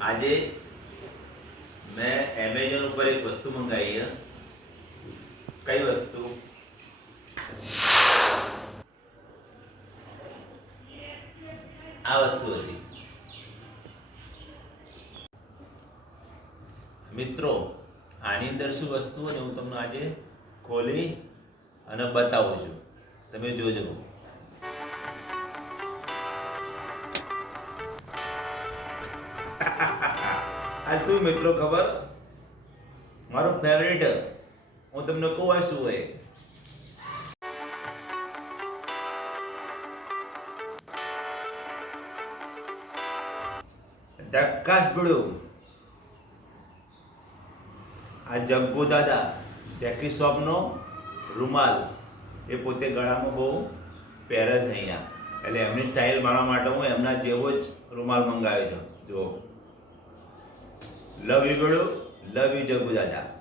આજે મેં એમેઝોન ઉપર એક વસ્તુ મંગાવી છે. કઈ વસ્તુ? આ વસ્તુ હતી. મિત્રો, આની અંદર શું વસ્તુ અને હું તમને આજે ખોલી અને બતાવું છું. તમે જોજો. આ શું મિત્રો ખબર? મારું ફેવરેટ. હું તમને કહું આ શું હોય. ધક્કાસ પડ્યું. આ જગ્ગુ દાદા ટેકી શોપનો રૂમાલ એ પોતે ગળામાં બહુ પહેરે છે અહીંયા. એટલે એમની સ્ટાઇલ મારવા માટે હું એમના જેવો જ રૂમાલ મંગાવ્યો છું. જુઓ. લવ યુ ગળું, લવ યુ જગ્ગુ દાદા.